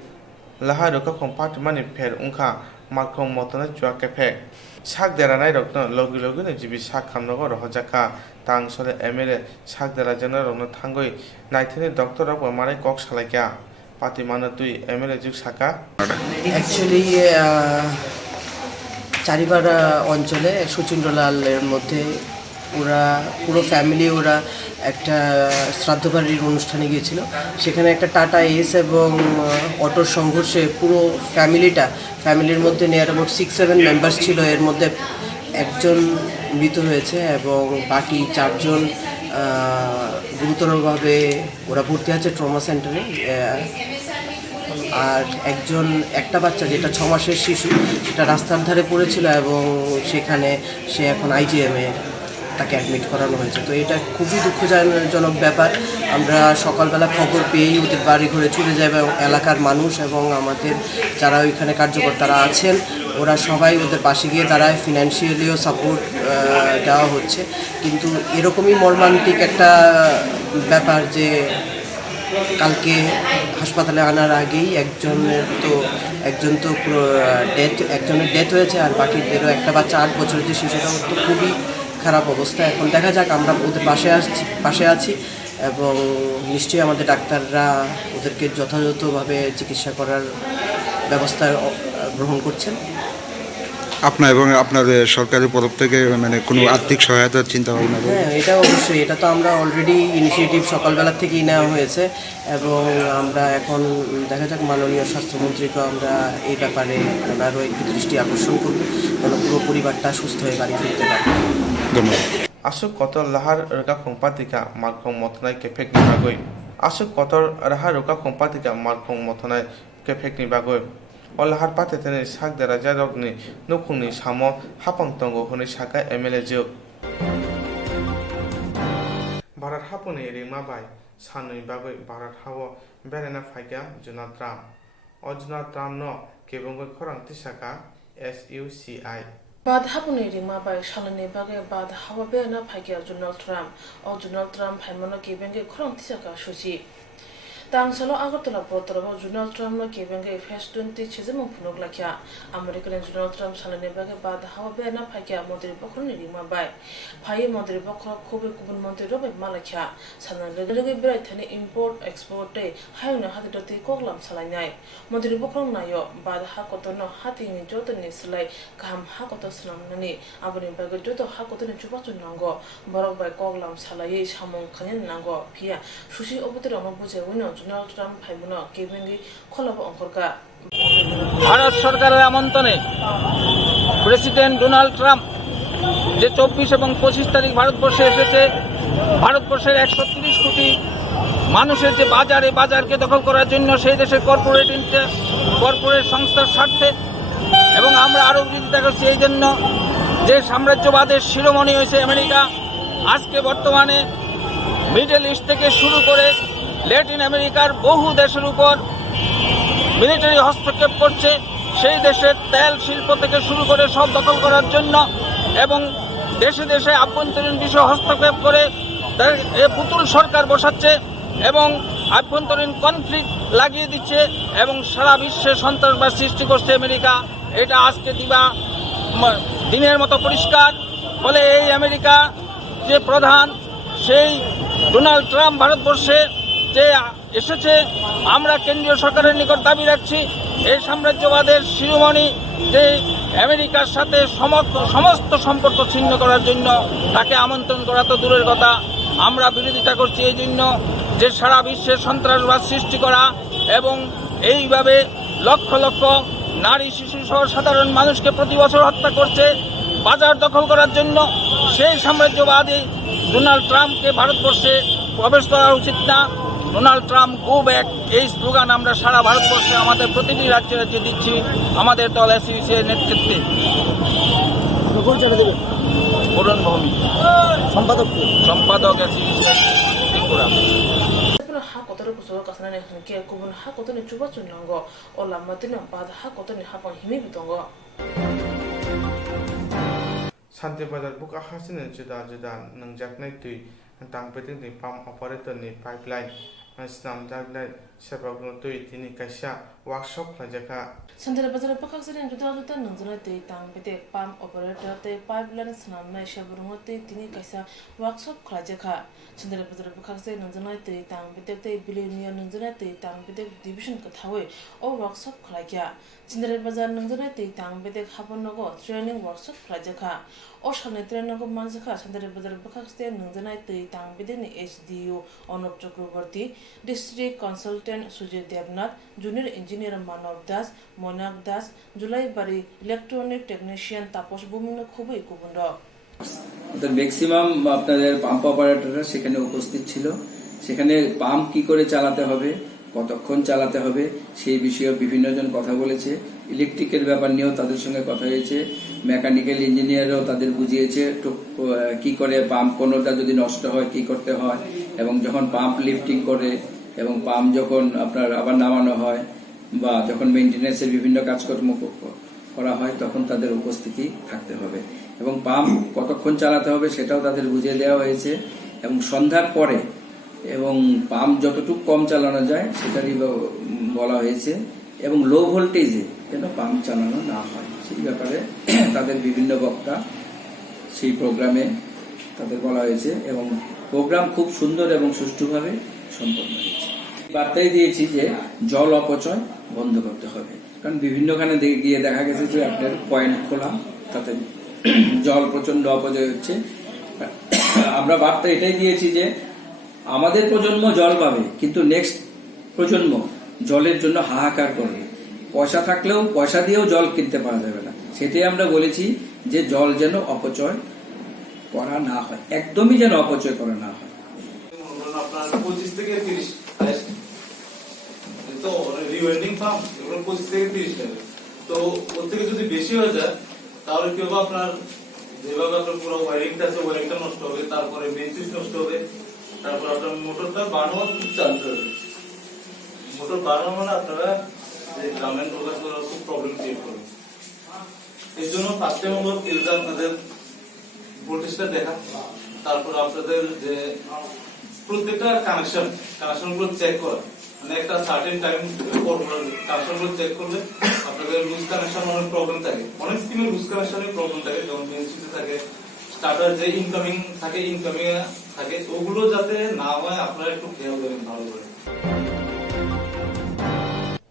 lahar ka khong pati mani pher ungkha markong motona chua kefek sak dera nai rokno logi logi ne jibi sak khamnogo rohjaka tang sole MLA sak dera jana rokno thangoi naithini doctor rok marai kok salaikya pati mano tui MLA juk saka actually Charipara অঞ্চলে সচিন্দ্রলালের মধ্যে ওরা পুরো family ওরা একটা শ্রাদ্ধবাড়ির অনুষ্ঠানে গিয়েছিল সেখানে একটা টাটা এস এবং অটোর সংঘর্ষে পুরো ফ্যামিলির মধ্যে নিয়ার অ্যাবাউট 6-7 মেম্বার্স ছিল এর মধ্যে একজন মৃত হয়েছে এবং বাকি 4 জন গুরুতরভাবে ওরা ভর্তি আছে ট্রমা সেন্টারে আর একটা বাচ্চা যেটা 6 মাসের শিশু সেটা রাস্তার ধারে পড়েছিল এবং সেখানে সে এখন IGM-এ তাকে অ্যাডমিট করানো হয়েছে তো এটা খুবই দুঃখজনক ব্যাপার আমরা সকালবেলা খবর পেয়েই ওদের বাড়ি ঘরে চলে যাই এবং এলাকার মানুষ এবং আমাদের যারা ওইখানে কার্যকর তারা আছেন ওরা সবাই ওদের পাশে গিয়ে দাঁড়ায় ফিনান্সিয়ালিও সাপোর্ট দেওয়া হচ্ছে কিন্তু এরকমই মর্মান্তিক একটা ব্যাপার যে কালকে হাসপাতালে আনার আগেই একজনের ডেথ হয়েছে আর বাকিদেরও একটা বাচ্চা 8 বছরের যে শিশুটা তো খুবই খারাপ অবস্থা এখন দেখা যাক আমরা ওদের পাশে আছি এবং নিশ্চয়ই আমাদের ডাক্তাররা ওদেরকে যথাযথভাবে চিকিৎসা করার ব্যবস্থা গ্রহণ করছেন আপনার এবং আপনাদের সরকারের তরফ থেকে মানে কোনো আর্থিক সহায়তার চিন্তা ভাবনা হ্যাঁ এটা অবশ্যই এটা তো আমরা অলরেডি ইনিশিয়েটিভ সকালবেলা থেকেই নেওয়া হয়েছে এবং আমরা এখন দেখা যাক মাননীয় স্বাস্থ্যমন্ত্রীকে আমরা এই ব্যাপারে আরও একটু দৃষ্টি আকর্ষণ করব যেন পুরো পরিবারটা সুস্থ হয়ে বাড়ি ফিরতে পারে asuk kotor lahar reka khong patika markhong motonai kefek ni bagoi asuk kotor lahar reka khong patika markhong motonai kefek ni bagoi o lahar pate tene sak dera jarok ni nukhung ni samo hapang tongo hone saka MLA juk Bharat haponi rima bai sanui bagoi Bharat hawo berena phaikya Donald Trump o Donald Trump no kebongoi khorang tisaka SUCI Bad hapuni rima bai shalani bage bad hawa be na phagya Donald Trump o Donald Trump phaimano kebenge khorang tisaka shuji Tang salo agartala botorabo Donald Trump no kebenge face 20 chizemung phunok lakya American Donald Trump shalani bage bad hawa be na phagya modri bokhoni rima bai phai modri bokhro khobe kubun montri robe malakya sanan lege berai thani import export te hayna hadidoti koklam salainai modri bokhrom nayo bad ha kotono hatini jotoni slai kam ha koto snamnani aboni bage joto ha kotoni chubachun nango borok bai koklam salai samung khanin nango phia sushi obutir ono buje wino Donald Trump phaimono kebengi kholabo onkorka Bharat সরকারের আমন্ত্রণে president Donald Trump যে 24 এবং 25 তারিখ ভারতবর্ষে এসেছে ভারতবর্ষের 130 কোটি মানুষের যে বাজারকে দখল করার জন্য সেই দেশের কর্পোরেট সংস্থার স্বার্থে এবং আমরা আরও বিরোধিতা করছি এই জন্য যে সাম্রাজ্যবাদের শিরোমণি হয়েছে আমেরিকা আজকে বর্তমানে মিডল ইস্ট থেকে শুরু করে ল্যাটিন আমেরিকার বহু দেশের উপর মিলিটারি হস্তক্ষেপ করছে সেই দেশের তেল শিল্প থেকে শুরু করে সব দখল করার জন্য এবং দেশে দেশে আভ্যন্তরীণ বিষয় হস্তক্ষেপ করে পুতুল সরকার বসাচ্ছে এবং আভ্যন্তরীণ কনফ্লিক্ট লাগিয়ে দিচ্ছে এবং সারা বিশ্বে সন্ত্রাসবাদ সৃষ্টি করছে আমেরিকা এটা আজকে দিনের মতো পরিষ্কার ফলে এই আমেরিকা যে প্রধান সেই ডোনাল্ড ট্রাম্প ভারতবর্ষে যে এসেছে, আমরা কেন্দ্রীয় সরকারের নিকট দাবি রাখছি এই সাম্রাজ্যবাদের শিরোমণি যে আমেরিকার সাথে সমস্ত সম্পর্ক ছিন্ন করার জন্য তাকে আমন্ত্রণ করা তো দূরের কথা, আমরা বিরোধিতা করছি এই জন্য যে সারা বিশ্বে সন্ত্রাসবাদ সৃষ্টি করা এবং এইভাবে লক্ষ লক্ষ নারী শিশু সহ সাধারণ মানুষকে প্রতি বছর হত্যা করছে বাজার দখল করার জন্য। সেই সাম্রাজ্যবাদী ডোনাল্ড ট্রাম্পকে ভারতবর্ষে প্রবেশ করা উচিত না। ডোনাল্ড ট্রাম্প গো ব্যাক এই স্লোগান আমরা সারা ভারতবর্ষে আমাদের প্রতিটি রাজ্যে রাজ্যে দিচ্ছি আমাদের দল এসইউসি এর নেতৃত্বে। অরুণ ভৌমিক, সম্পাদক SUC Tripura. ha kotoni kusoro kasana ke kubun ha kotoni chuba chunango ola matini bad ha kotoni ha pon himi bitongo Santi Bazar buka hasin juda juda nangjaknai tui tang peting ni pump operator ni pipeline Islam jaglai sebagno tui tini kaisa workshop lajaka Santi Bazar buka hasin juda juda nangjana tui tang peting pump operator te pipeline snamna sebagno tui tini kaisa workshop lajaka Santi Bazar buka hasin nangjana tui tang peting te billionaire nangjana tui tang peting division ka thawe o workshop khlakya Santi Bazar nangjana tui tang peting habonogo training workshop lajaka o shane training ko manjaka Santi Bazar buka hasin nangjana tui tang peting ni HDU Onop Chakraborty district consultant Sujay Devnath junior engineer Manav Das Monak Das Julai Bari electronic technician Taposh Bumino খুবই কুবন্ড তো maximum আপনাদের pump অপারেটররা সেখানে উপস্থিত ছিল সেখানে pump কি করে চালাতে হবে কতক্ষণ চালাতে হবে সেই বিষয়ে বিভিন্ন জন কথা বলেছে ইলেকট্রিকের ব্যাপার নিয়েও তাদের সঙ্গে কথা হয়েছে মেকানিক্যাল ইঞ্জিনিয়ারও তাদের বুঝিয়েছে কি করে পাম্প কোনোটা যদি নষ্ট হয় কি করতে হয় এবং যখন পাম্প লিফটিং করে এবং পাম্প যখন আপনার আবার নামানো হয় বা যখন মেইনটেনেন্সের বিভিন্ন কাজকর্ম করা হয় তখন তাদের উপস্থিতি থাকতে হবে এবং পাম্প কতক্ষণ চালাতে হবে সেটাও তাদের বুঝিয়ে দেওয়া হয়েছে এবং সন্ধ্যার পরে এবং পাম্প যতটুকু কম চালানো যায় সেটারই বলা হয়েছে এবং লো ভোল্টেজে যেন পাম্প চালানো না হয় সেই ব্যাপারে তাদের বিভিন্ন বক্তা সেই প্রোগ্রামে তাদের বলা হয়েছে এবং প্রোগ্রাম খুব সুন্দর এবং সুষ্ঠুভাবে সম্পন্ন হয়েছে বার্তাই দিয়েছি যে জল অপচয় বন্ধ করতে হবে কারণ বিভিন্নখানে গিয়ে দেখা গেছে যে আপনার পয়েন্ট খোলা তাতে জল প্রচন্ড অপচয় হচ্ছে আমরা বার্তা এটাই দিয়েছি যে আমাদের প্রজন্ম জল পাবে কিন্তু নেক্সট প্রজন্ম জলের জন্য হাহাকার করবে পয়সা থাকলেও পয়সা দিয়েও জল কিনতে পারা যাবে না সেটাই আমরা বলেছি যে জল যেন অপচয় করা না হয় একদমই যেন অপচয় করা না হয় আপনার 25 থেকে 30 তো রিওয়েন্ডিং পাম্প এগুলো 25 থেকে 30 টাকা তো ওর থেকে যদি বেশি হয়ে যায় তাহলে কি হবে আপনার যেভাবে আপনার পুরো ওয়ারিংটা আছে ওয়ারিংটা নষ্ট হবে তারপরে মেইন সুইচ নষ্ট হবে তারপর আপনার মোটরটা বানানো খুব চার্জ হবে মোটর বানানো মানে আপনারা যে গ্রামের লোকেরা খুব প্রবলেম ক্রিয়েট করবে এই জন্য ফার্স্ট টাইম আমরা ইলজা আপনাদের ভোল্টেজটা দেখা তারপর আপনাদের যে প্রত্যেকটা কানেকশন গুলো চেক করা মানে একটা সার্টেন টাইম পর কানেকশন গুলো চেক করলে আপনাদের লুজ কানেকশন অনেক প্রবলেম থাকে অনেক স্কিমের লুজ কানেকশনের প্রবলেম থাকে যেমন মেইন সুইচে থাকে স্টার্টার যে ইনকামিং থাকে ওগুলো যাতে না হয় আপনারা একটু খেয়াল করেন ভালো করে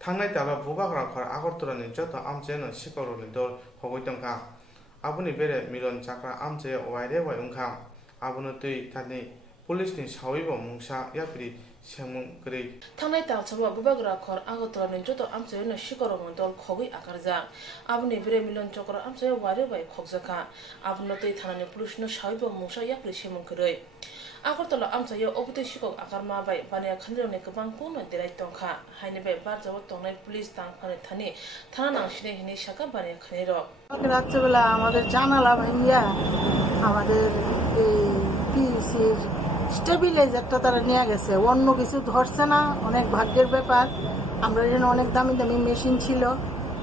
थांनाय दाबा बुबाग्रा खर आगरतलानि जत आमचेनो सिकरनि दल हगैतंखा आबुनि बेरे मिलन चाक्रा आमचे वाइरे वाइ उंखा आबुनो तै थानि पुलिसनि सावैबो मुंसा याप्रि सेमुंग्रै थांनाय दाबा बुबाग्रा खर आगरतलानि जत आमचेनो सिकरनि दल खगै आकारजा आबुनि बेरे मिलन चाक्रा आमचे वाइरे वाइ खगजाखा आबुनो तै थानानि पुलिसनि सावैबो मुंसा याप्रि सेमुंग्रै आगरतला आमचायो अबुते सिकक आकारमा बाय बानिया खानजोंनि गोबां कोनो देराय तंखा हायनि बाय बारजाव तंनाय पुलिस तांफाने थानि थाना नांसिने हिने साका बानिया खानेर রাত্রেবেলা আমাদের জানালা ভাঙিয়া আমাদের এই পিসির স্টেবিলাইজারটা তারা নিয়ে গেছে অন্য কিছু ধরছে না অনেক ভাগ্যের ব্যাপার আমরা এখানে অনেক দামি দামি মেশিন ছিল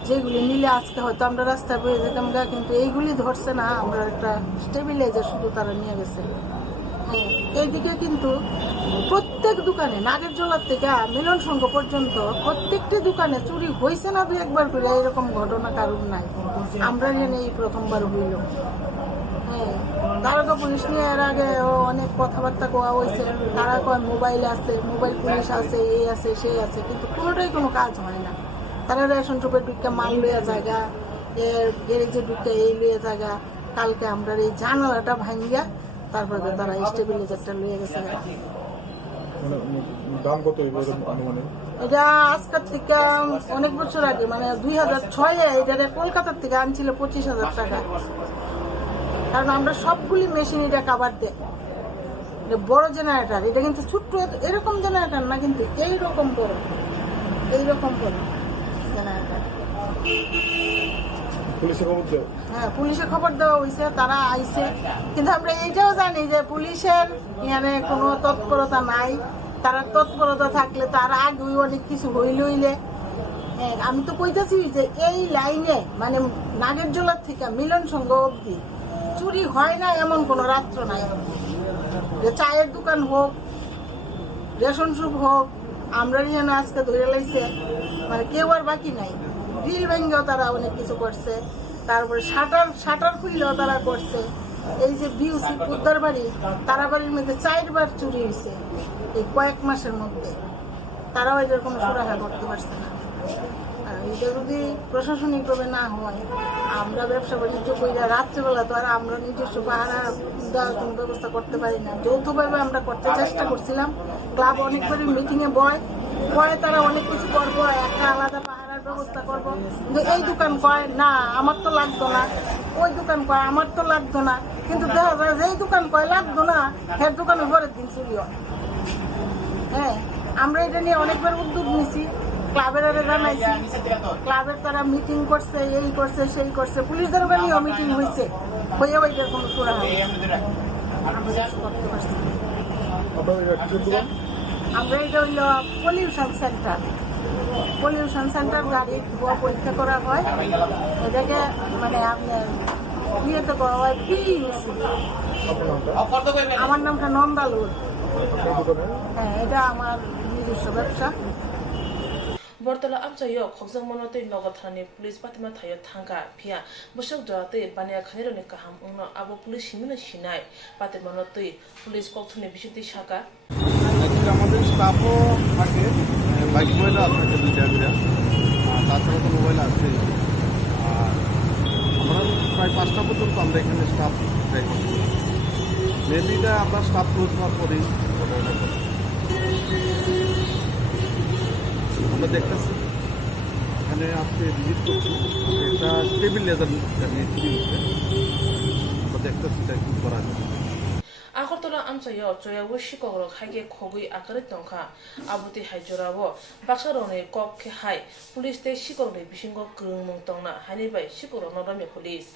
যেগুলি নিলে আজকে হয়তো আমরা রাস্তায় বয়ে যেতাম গা কিন্তু এইগুলি ধরছে না আমরা একটা স্টেবিলাইজার শুধু তারা নিয়ে গেছে এইদিকে কিন্তু প্রত্যেক দোকানে নাগের জলার থেকে মিলন সংঘ পর্যন্ত প্রত্যেকটি দোকানে চুরি হয়েছে না দু একবার করে এরকম ঘটনা কারণ নাই আমরা জানি এই প্রথমবার হইল। হ্যাঁ, তারা তো পুলিশ নিয়ে এর আগে অনেক কথাবার্তা কোয়া হয়েছে, তারা কয় মোবাইল আছে, মোবাইল পুলিশ আছে, এই আছে সেই আছে, কিন্তু কোনোটাই কোনো কাজ হয় না। তারা রেশন শপে ঢুকে মাল লইয়া জায়গা, গ্যারেজে ঢুকে এই লইয়া জায়গা। কালকে আমরা এই জানালাটা ভাঙ্গিয়া তারপরে তারা স্টেবিলাইজারটা লইয়া গেছে। দাম কত আনুমানিক? এটা আজকের থেকে অনেক বছর আগে, মানে 2006-এ এটা কলকাতার থেকে আনছিল 25,000 টাকা। কারণ আমরা সবগুলি মেশিন এটা কাভার দেয়। বড় জেনারেটর, এটা কিন্তু ছোট্ট এরকম জেনারেটর না, কিন্তু এইরকম বড় জেনারেটর। হ্যাঁ, পুলিশে খবর দেওয়া হয়েছে, তারা আইছে, কিন্তু আমরা এইটাও জানি যে পুলিশের এখানে কোনো তৎপরতা নাই। তারা তৎপরতা থাকলে তার আগে অনেক কিছু হইলে আমি তো কইতেছি যে এই লাইনে মানে নাগেরজোলার থেকে মিলন সংঘ অবধি চুরি হয় না এমন কোনো রাত্র নাই। যে চায়ের দোকান হোক, রেশন শপ হোক, আমরা যেন আজকে ধরে লাইছে, মানে কেউ আর বাকি নাই। গ্রিল ভেঙ্গেও তারা অনেক কিছু করছে, তারপরে শাটার খুললেও তারা করছে। এই যে বিউসি পুদ্দার বাড়ি, তারা বাড়ির মধ্যে 4 বার চুরি হয়েছে এই কয়েক মাসের মধ্যে। তারাও এটার কোনো সুরাহা করতে পারছে না। আর এটা যদি প্রশাসনিকভাবে না হয়, আমরা ব্যবসা বাণিজ্য কইরা রাত্রেবেলা তো আর আমরা নিজস্ব পাহারা দেওয়ার কোনো ব্যবস্থা করতে পারি না। যৌথভাবে আমরা করতে চেষ্টা করছিলাম। ক্লাব অনেকবারই মিটিংয়ে বয় তারা অনেক কিছু করবো, একটা আলাদা পাহারার ব্যবস্থা করবো, কিন্তু এই দোকান কয় না আমার তো লাগতো না, ওই দোকান কয় আমার তো লাগতো না, কিন্তু দেখা যায় যেই দোকান কয় লাগতো না, এর দোকানে পরের দিন চুরি হয়। হ্যাঁ, আমরা এটা নিয়ে অনেকবার উদ্যোগ নিছি, ক্লাবের জানাইছি, ক্লাবের তারা মিটিং করছে, এই করছে সেই করছে, পুলিশদের নিয়েও মিটিং হয়েছে, হয়ে ওইটার কোনো সুরা হয়। আমরা এটা হইল পলিউশন সেন্টার, গাড়ি ধোয়া পরীক্ষা করা হয়, এটাকে মানে আপনার ইয়েতে করা হয় PUC। আমার নামটা নন্দালুর। হ্যাঁ, এটা আমার নিজস্ব ব্যবসা। বর্তলা আমচাইও খকজাং মনতৈ নগদ থানাनि পুলিশ পাতিमा थायो थांगा फिया बसक जवातै बानिया खानेरनि काहाम उनो आबो पुलिश हिमिनो सिनाय पाते मनतै पुलिश कक्थुनि बिसुति शाखा আমাদের স্টাফও থাকে, বাইক মোবাইলও থাকে 2টা করে, আর তাছাড়া তো মোবাইল আছে। আর আমরা প্রায় 5টা পর্যন্ত আমরা এখানে স্টাফ দেখি। মেনলিটা আমরা স্টাফ ক্লোজ হওয়ার পরেই আমরা দেখতেছি, এখানে আজকে ভিজিট করছি, এটা স্টেবিলাইজার আমরা দেখতেছি এটা কি করা যায়। আগরতলা আমচাইও জয়াবो शिकरक हाइगे खगै आकारै तंखा आबुति हाइजराबो बाक्सारनि कक हाइ पुलिस ते शिकरनि बिसिंग ग्रोंमं तंना हानि बाय शिकर नरमे पुलिस।